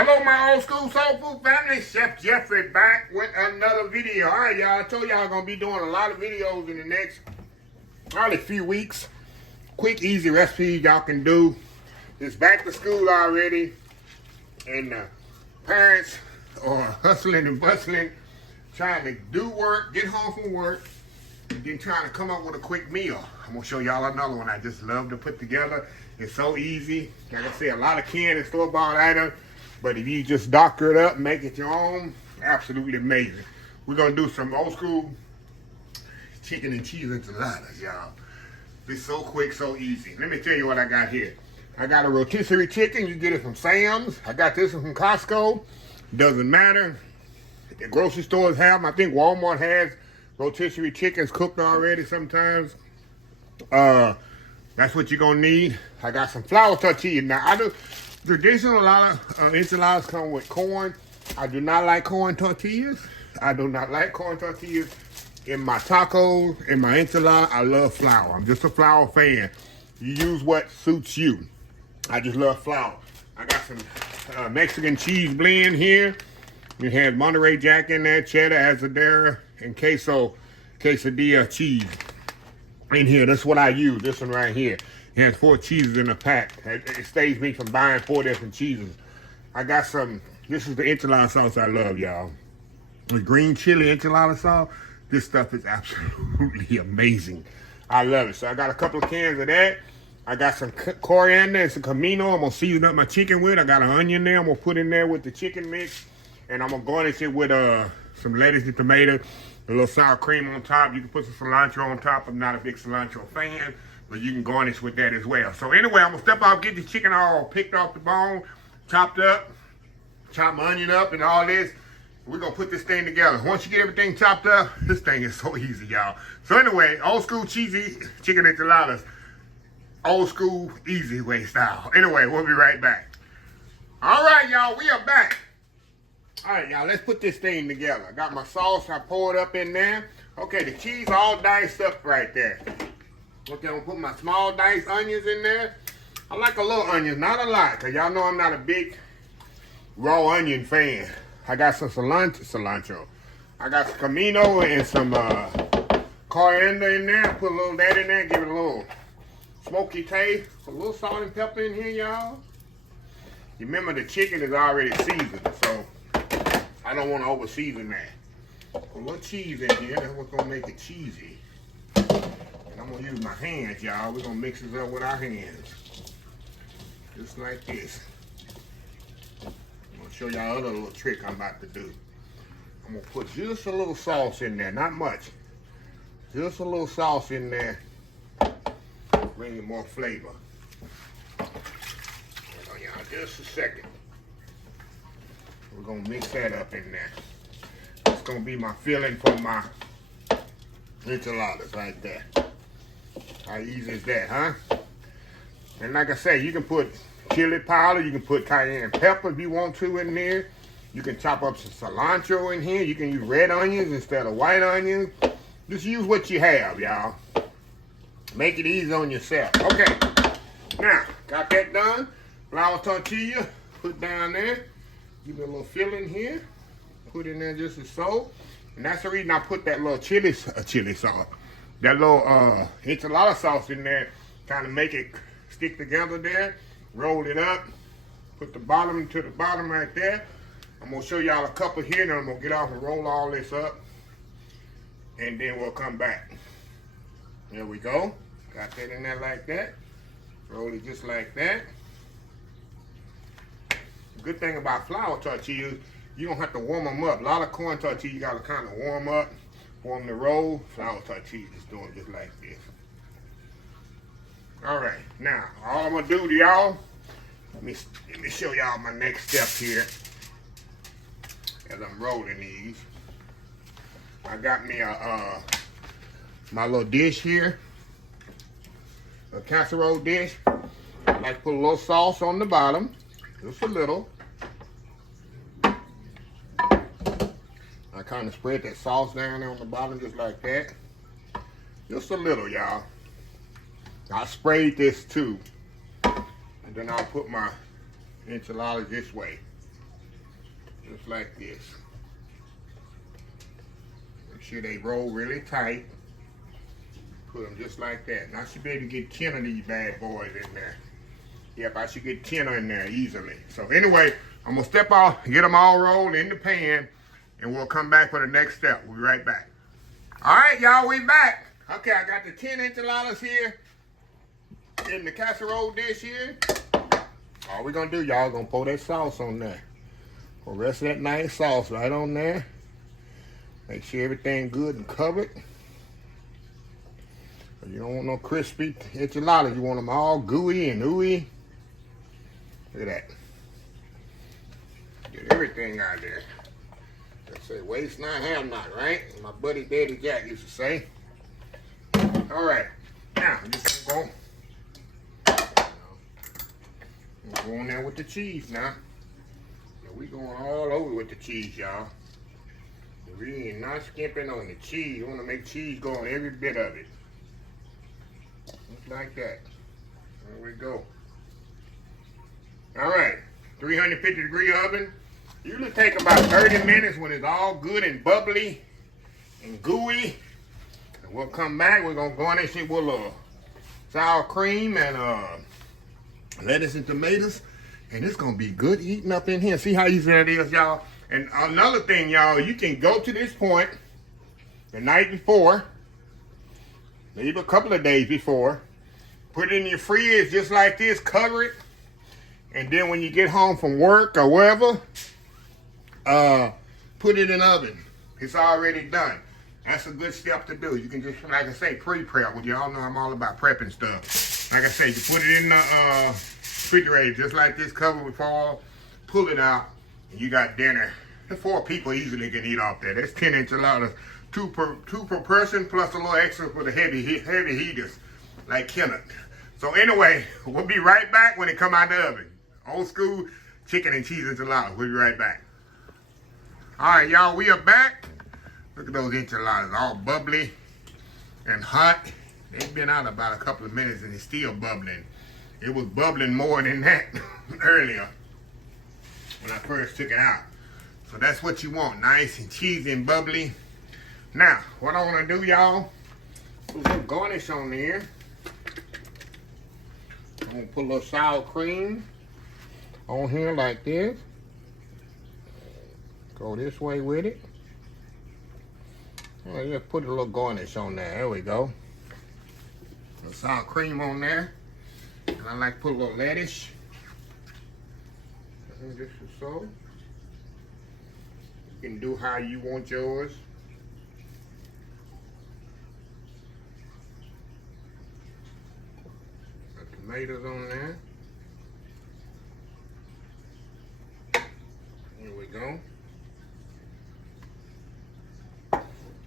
Hello, my old school soul food family. Chef Jeffrey back with another video. All right, y'all. I told y'all I'm going to be doing a lot of videos in the next probably few weeks. Quick, easy recipes y'all can do. It's back to school already. And parents are hustling and bustling, trying to do work, get home from work, and then trying to come up with a quick meal. I'm going to show y'all another one I just love to put together. It's so easy. Like I say, a lot of canned and store-bought items. But if you just doctor it up and make it your own, absolutely amazing. We're going to do some old school chicken and cheese enchiladas, y'all. It's so quick, so easy. Let me tell you what I got here. I got a rotisserie chicken. You get it from Sam's. I got this one from Costco. Doesn't matter. The grocery stores have them. I think Walmart has rotisserie chickens cooked already sometimes. That's what you're going to need. I got some flour tortillas. Now, I do... Traditional, a lot of enchiladas come with corn. I do not like corn tortillas. I do not like corn tortillas in my tacos, in my enchilada. I love flour. I'm just a flour fan. You use what suits you. I just love flour. I got some Mexican cheese blend here. It has Monterey Jack in there, cheddar, asadero, and quesadilla cheese in here. That's what I use. This one right here. It has 4 cheeses in a pack. It saves me from buying 4 different cheeses. I got some, this is the enchilada sauce I love, y'all. The green chili enchilada sauce. This stuff is absolutely amazing. I love it. So I got a couple of cans of that. I got some coriander and some camino. I'm going to season up my chicken with. I got an onion there. I'm going to put in there with the chicken mix. And I'm going to garnish it with some lettuce and tomato. A little sour cream on top. You can put some cilantro on top. I'm not a big cilantro fan. But you can garnish with that as well. So anyway, I'm going to step off, get the chicken all picked off the bone, chopped up, chop my onion up and all this. We're going to put this thing together. Once you get everything chopped up, this thing is so easy, y'all. So anyway, old school cheesy chicken enchiladas. Old school, easy way style. Anyway, we'll be right back. All right, y'all, we are back. All right, y'all, let's put this thing together. I got my sauce. I poured up in there. Okay, the cheese all diced up right there. Okay, I'm gonna put my small diced onions in there. I like a little onion, not a lot, because y'all know I'm not a big raw onion fan. I got some cilantro. I got some camino and some coriander in there. Put a little of that in there, give it a little smoky taste. A little salt and pepper in here, y'all. You remember the chicken is already seasoned, so I don't want to over season that. Put a little cheese in here, that's what's gonna make it cheesy. I'm going to use my hands, y'all. We're going to mix this up with our hands. Just like this. I'm going to show y'all another little trick I'm about to do. I'm going to put just a little sauce in there. Not much. Just a little sauce in there. Bring you more flavor. Hold on, y'all. Just a second. We're going to mix that up in there. That's going to be my filling for my enchiladas right there. How easy is that, huh? And like I say, you can put chili powder, you can put cayenne pepper if you want to in there. You can chop up some cilantro in here. You can use red onions instead of white onions. Just use what you have, y'all. Make it easy on yourself. Okay, now, got that done. Flour tortilla, put down there. Give it a little filling here. Put in there just as so. And that's the reason I put that little chili sauce. That little enchilada sauce in there, kind of make it stick together there. Roll it up. Put the bottom to the bottom right there. I'm going to show y'all a couple here, and then I'm going to get off and roll all this up. And then we'll come back. There we go. Got that in there like that. Roll it just like that. The good thing about flour tortillas, you don't have to warm them up. A lot of corn tortillas, you got to kind of warm up. Warm the roll. Flour tortillas is doing just like this. All right, now all I'm gonna do to y'all, let me show y'all my next step here. As I'm rolling these, I got me a my little dish here, a casserole dish. I like to put a little sauce on the bottom, just a little. I kind of spread that sauce down there on the bottom just like that. Just a little, y'all. I sprayed this too. And then I'll put my enchiladas this way. Just like this. Make sure they roll really tight. Put them just like that. Now I should be able to get 10 of these bad boys in there. Yep, I should get 10 in there easily. So anyway, I'm gonna step off, get them all rolled in the pan, and we'll come back for the next step. We'll be right back. All right, y'all, we back. Okay, I got the 10 enchiladas here in the casserole dish here. All we're gonna do, y'all, gonna pour that sauce on there. Pour the rest of that nice sauce right on there. Make sure everything good and covered. You don't want no crispy enchiladas. You want them all gooey and ooey. Look at that. Get everything out there. They say waste not, have not, right? My buddy Daddy Jack used to say. All right. Now, I'm just gonna go on there with the cheese now. We going all over with the cheese, y'all. We ain't not skimping on the cheese. We want to make cheese go on every bit of it. Just like that. There we go. All right. 350 degree oven. Usually take about 30 minutes when it's all good and bubbly and gooey. And we'll come back. We're going to garnish it with sour cream and lettuce and tomatoes. And it's going to be good eating up in here. See how easy that is, y'all? And another thing, y'all, you can go to this point the night before, maybe a couple of days before, put it in your fridge just like this, cover it, and then when you get home from work or wherever, put it in the oven. It's already done. That's a good step to do. You can just, like I say, pre-prep. Well, y'all know I'm all about prepping stuff. Like I say, you put it in the refrigerator just like this, cover with foil, pull it out, and you got dinner. 4 people easily can eat off that. That's 10 enchiladas, two per person, plus a little extra for the heavy heaters, like Kenneth. So anyway, we'll be right back when it come out the oven. Old school chicken and cheese enchiladas. We'll be right back. All right, y'all, we are back. Look at those enchiladas, all bubbly and hot. They've been out about a couple of minutes and it's still bubbling. It was bubbling more than that earlier when I first took it out. So that's what you want, nice and cheesy and bubbly. Now, what I want to do, y'all, put some garnish on there. I'm going to put a little sour cream on here like this. Go this way with it. Oh, yeah, put a little garnish on there. There we go. A little sour cream on there. And I like to put a little lettuce. Just as so. You can do how you want yours. Got tomatoes on there. Here we go.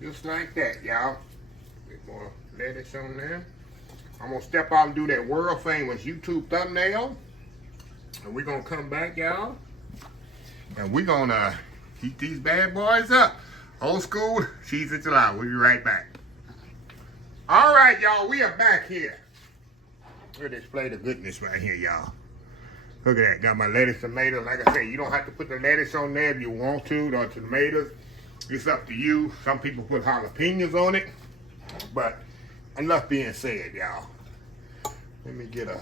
Just like that, y'all. Bit more lettuce on there. I'm gonna step out and do that world famous YouTube thumbnail. And we're gonna come back, y'all. And we're gonna heat these bad boys up. Old school cheese enchilada. We'll be right back. All right, y'all, we are back here. We'll display the goodness right here, y'all. Look at that. Got my lettuce, tomatoes. Like I say, you don't have to put the lettuce on there if you want to, or tomatoes. It's up to you. Some people put jalapenos on it. But enough being said, y'all. Let me get a,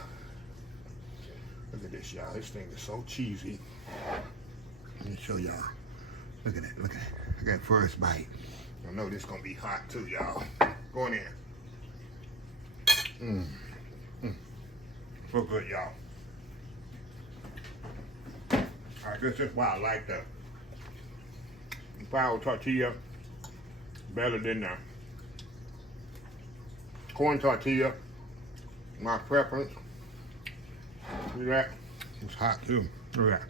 look at this, y'all. This thing is so cheesy. Let me show y'all. Look at that, look at that. Look at that first bite. I know this gonna be hot too, y'all. Go in there. So good, y'all. All right, this is why I like the flour tortilla better than the corn tortilla. My preference. See that? It's hot too. Look at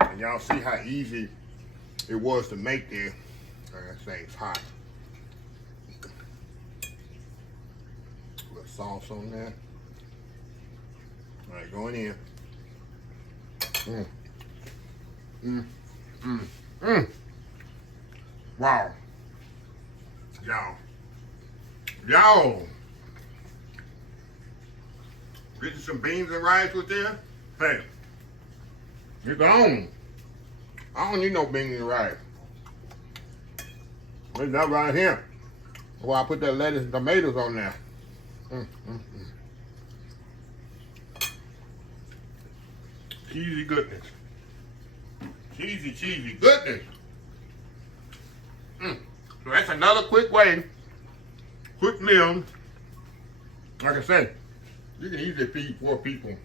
that. And y'all see how easy it was to make this. Like I say, it's hot. A little sauce on there. All right, going in. Wow. Y'all. Get you some beans and rice with there. Hey. It's on. I don't need no beans and rice. It's that right here. Well, I put that lettuce and tomatoes on there. Cheesy goodness. Cheesy goodness. So that's another quick way, quick meal. Like I said, you can easily feed 4 people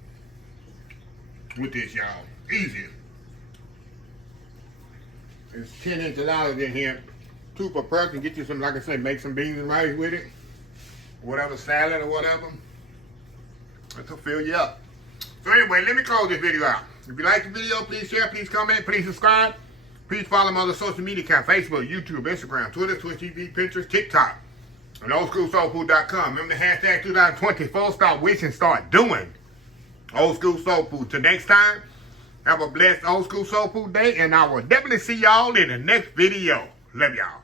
with this, y'all. Easy. There's 10 enchiladas in here. 2 per person. Get you some, like I said, make some beans and rice with it. Whatever, salad or whatever. That'll fill you up. So anyway, let me close this video out. If you like the video, please share, please comment, please subscribe. Please follow my other social media accounts, Facebook, YouTube, Instagram, Twitter, Twitch TV, Pinterest, TikTok, and oldschoolsoulfood.com. Remember the hashtag 2024, start wishing, start doing. Old School Soul Food. Till next time, have a blessed Old School Soul Food day, and I will definitely see y'all in the next video. Love y'all.